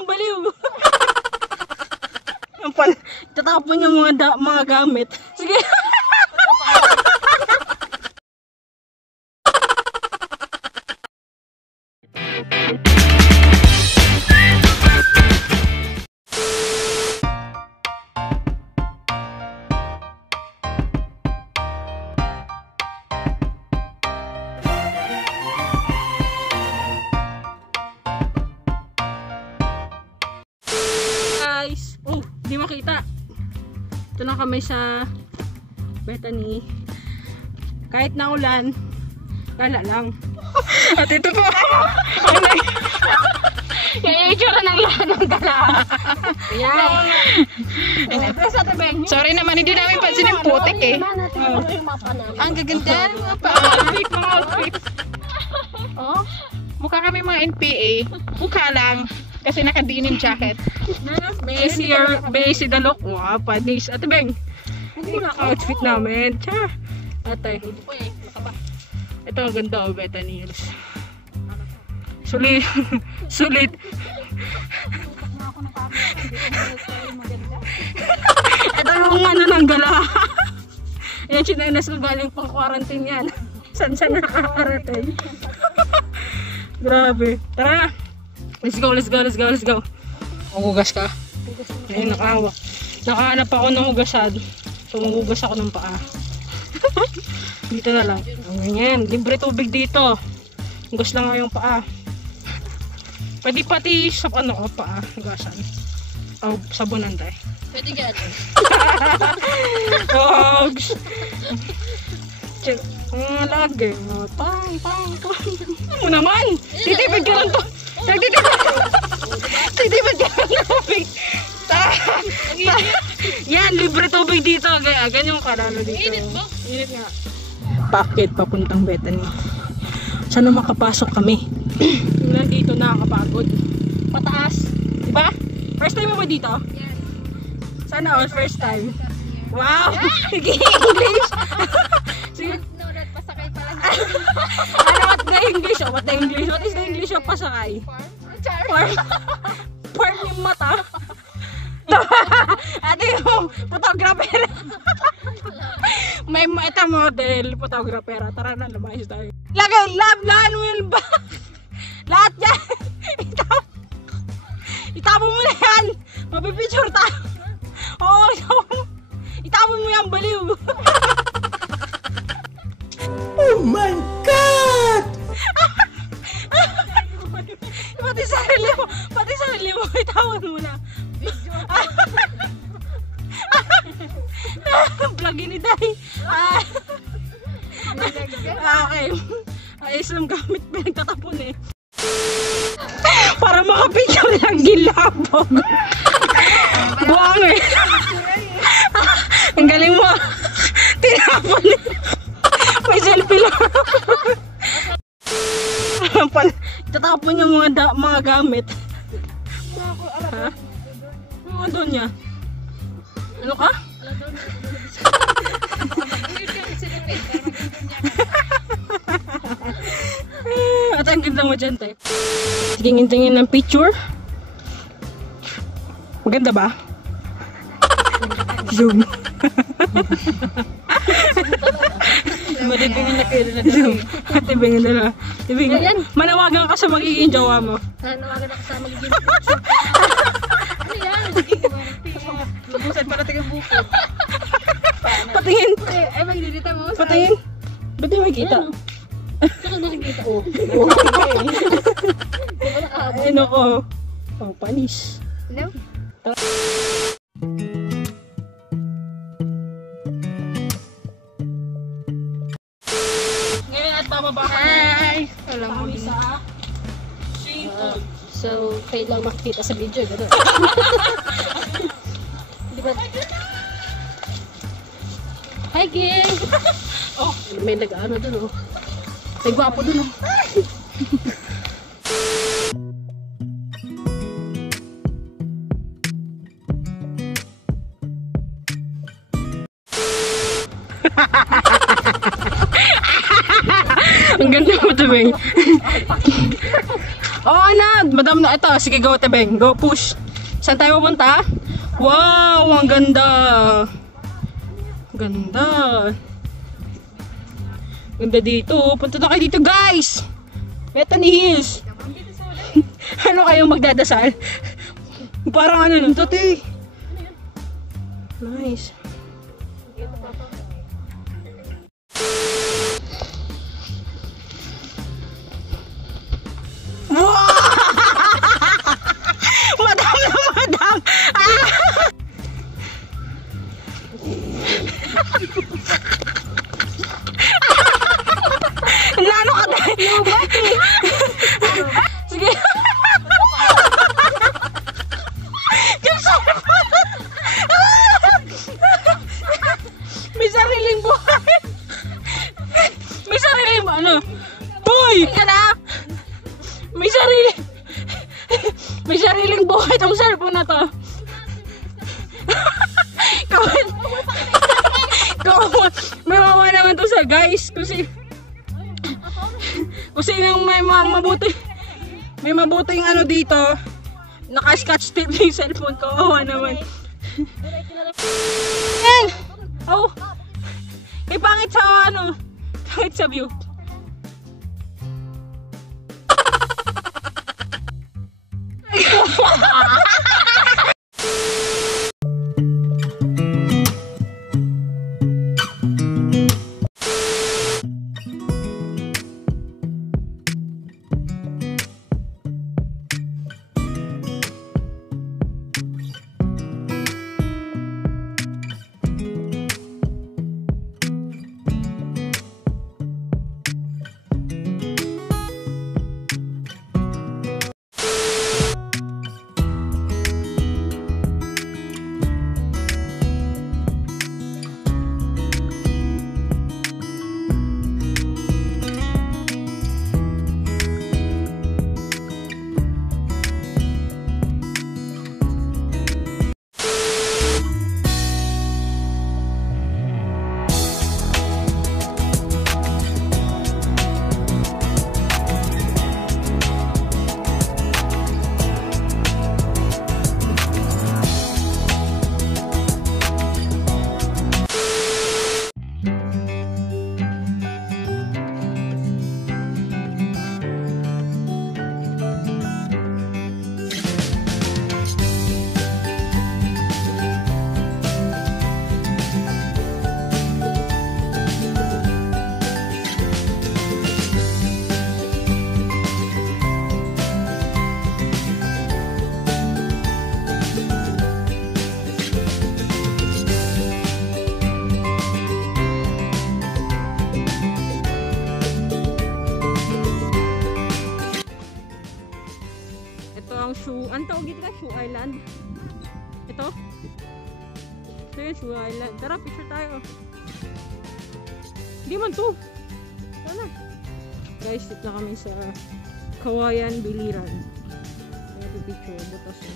yan, baliw. Tatapon yung mga gamit. Sige. Guys, oh, di makita. Ito na kami sa Bethany. Kahit na ulan, gala lang. At ito po. Yung itsura ng lahat ng gala. Ayan. Sorry naman, hindi namin pansin yung putik eh. Ang gaganda ng mga outfit. Oh, mukha kami mga NPA. Mukha lang. Kasi naka-denim jacket. Basic the look. Wow, panis. Ate Beng, hindi naka-outfit namin. Tsa. Ate. Ito ang ganda o Bethany Hills. Sulit. Sulit. Ito yung ano ng gala. Yan, chinelas ko galing pang quarantine yan. San nakakarating. Grabe. Tara. Let's go. Magugas ka. Ayun, nakahawak. Nakahanap ako ng hugasan. So, magugas ako ng paa. Dito na lang. Ganyan. Libre tubig dito. Hugas lang ako yung paa. Pwede pati sa paa. Hugasan. O, sabunan tayo. Pwede gano'n. Dogs! Lagi. Pang. Ano naman? Titipid ka lang to. Titipid ka lang tubig. Yan, libre tubig dito. Ganyan yung karalo dito. Init mo? Init nga. Bakit papuntang Bethany? Sana makapasok kami. Nandito nakakapagod. Pataas. Diba? First time mo ba dito? Yes. Sana all first time. Wow! Sige, English! Sige. No, pasakay pala. Ano, what the English? What the English? What is the English of pasakay? Farm. Farm yung mata. Ate yung photographer. May ito model, photographer. Tara na, lumayos tayo. Lagay, love, land, will back. Lahat yan. Itapon mo na yan. Mapipicture tayo. Oo, itapon mo yan, baliw. Oh my God! Pati sarili mo, itapon mo na. Vlogin ni Day. Okay. Ayos lang gamit, pinagtatapon eh. Para makapicture lang gilabog. Buwang eh. Ang galing mo. Tinapon eh. May selfie lang. Itatapon yung mga gamit. Ha? Ano doon niya? Ano ka? At ang ganda mo dyan, tayo. Tingin-tingin ng picture. Maganda ba? Zoom. Matibingin na kayo na zoom. Matibingin na lang. Manawagan ka sa magiging jowa mo. Manawagan ako sa magiging picture. Ano yan? Lubusan para tingin buko. Patingin. Eh, magdidita mo. Patingin. Ba't di makikita? Saka nakikita ko. Ay, nako. Oh, panis. Hello? Ngayon at bababa kami. Hi! Kami sa swimming pool. So, kayo lang makikita sa video. Gano'n. Diba? Hi, gang! Oh, May nag-ano dun, oh. May gwapo dun, oh. ang ganda mo ito, Beng. Oo na, madam na ito. Sige, go Tebeng. Go, push. Saan tayo pupunta? Wow, ang ganda. Ganda. Ganda dito. Punta na kayo dito, guys. Bethany Hills. Ano kayong magdadasal? Parang ano nun, tati. Nice. Madam na madam! Nano ka tayo? Sige. May sariling buhay. May sariling ano? Boy! Ka na! May sariling buhay itong cellphone na to. May mawa naman to sa guys. Kasi yung may mabuting ano dito. Naka-scotch tape yung cellphone ko. Kawawa naman. Oh! Pangit sa ano? Pangit sa view. Ang tawag dito ka? Shoe Island. Ito? Ito yung Shoe Island. Tara, picture tayo. Hindi man to. Tara. Guys, sit na kami sa Kawayan, Biliran. Ito picture. Butas na.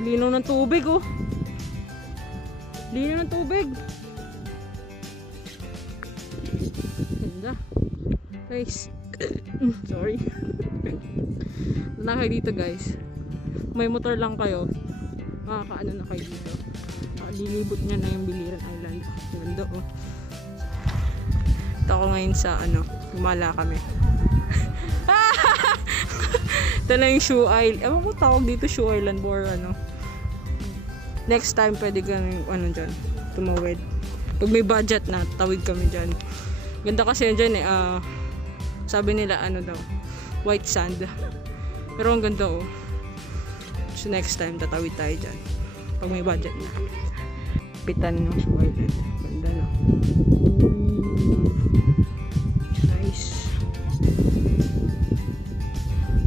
Lino ng tubig, oh. Lino ng tubig. Ganda. Guys. Sorry. Na kayo dito, guys. May motor lang kayo. Makakaano na kayo dito. Lilibot nyo na yung Biliran Island. Ganda, oh. Ito ako ngayon sa ano, gumala kami. Ito na yung Shoe Island. Ewan ko tawag dito, Shoe Island or ano. Next time pwede kami ano dyan, tumawid. Pag may budget na, tawid kami dyan. Ganda kasi yan dyan eh. Sabi nila ano daw, white sand. Pero ang ganda, oh. So next time tatawid tayo dyan. Pag may budget na. Pitan ng Shoe Island. Ganda, no? Nice.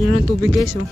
Yun ang tubig, guys, oh.